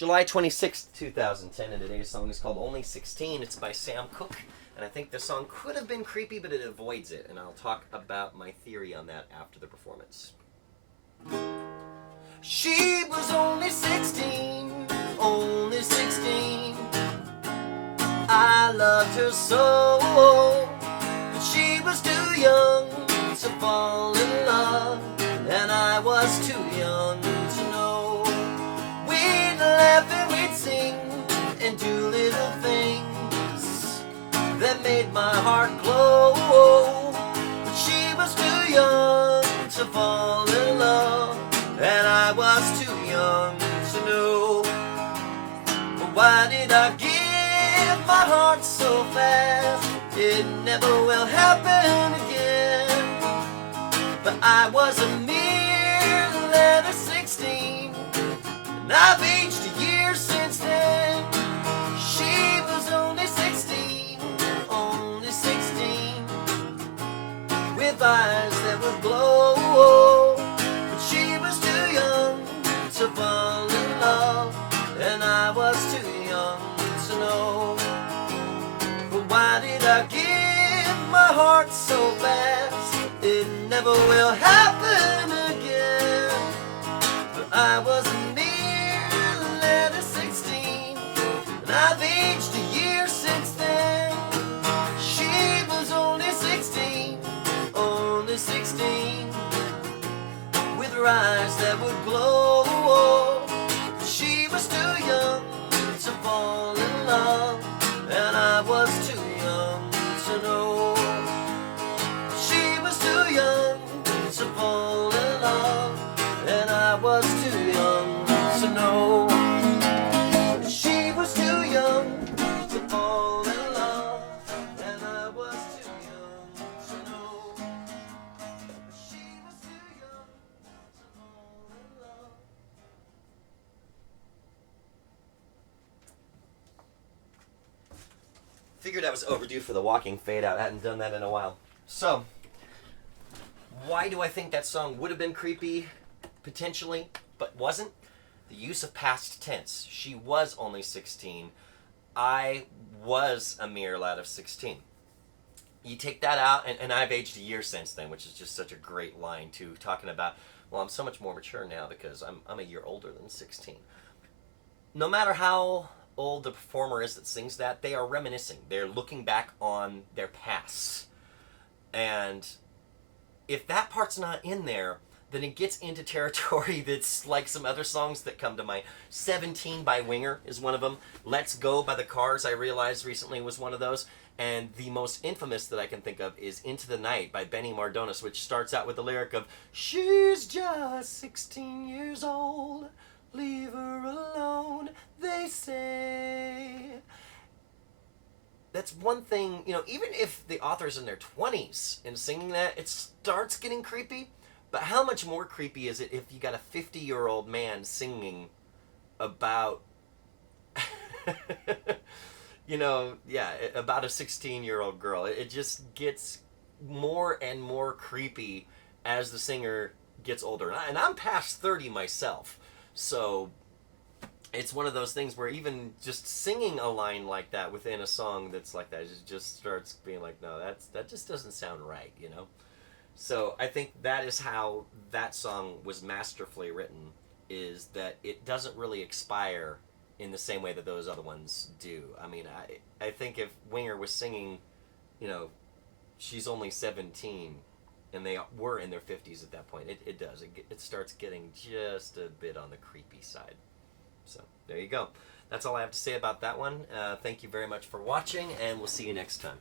July 26th, 2010, and today's song is called Only 16. It's by Sam Cooke, and I think this song could have been creepy, but it avoids it, and I'll talk about my theory on that after the performance. She was only 16, only 16. I loved her so, but she was too young to fall in love, and I was too young to know. We'd laugh and we'd sing and do little things that made my heart glow, but she was too young to fall in love, and I was too young to know. But why did I give my heart so fast? It never will happen again. But I was a mere lad of 16, and I've aged a year since then. She was only 16, only 16, with eyes that would glow, but she was too young to fall in love, and I was too young to know. But why did I give my heart so fast? It never will happen again. But I was a mere lad of 16, and I've aged a year since then. She was only 16, only 16, with her eyes that would glow. She was too young to fall in love, and I was too young to know. She was too young to fall in love, and I was too young to know. She was too young to fall in love, and I was too young to know. She was too young to fall in love. Figured I was overdue for the walking fade out. I hadn't done that in a while. So, why do I think that song would have been creepy, potentially, but wasn't? The use of past tense. She was only 16. I was a mere lad of 16. You take that out, and I've aged a year since then, which is just such a great line, too, talking about, well, I'm so much more mature now because I'm a year older than 16. No matter how old the performer is that sings that, they are reminiscing. They're looking back on their past. And if that part's not in there, then it gets into territory that's like some other songs that come to mind. 17 by Winger is one of them. Let's Go by the Cars, I realized recently, was one of those. And the most infamous that I can think of is Into the Night by Benny Mardones, which starts out with the lyric of, "She's just 16 years old, leave her alone, they say." That's one thing, even if the author's in their 20s and singing that, it starts getting creepy. But how much more creepy is it if you got a 50-year-old man singing about, about a 16-year-old girl? It just gets more and more creepy as the singer gets older. And I'm past 30 myself, so it's one of those things where even just singing a line like that within a song that's like that, it just starts being like, no, that just doesn't sound right, So I think that is how that song was masterfully written, is that it doesn't really expire in the same way that those other ones do. I mean, I think if Winger was singing, she's only 17, and they were in their 50s at that point, it does. It starts getting just a bit on the creepy side. So there you go. That's all I have to say about that one. Thank you very much for watching, and we'll see you next time.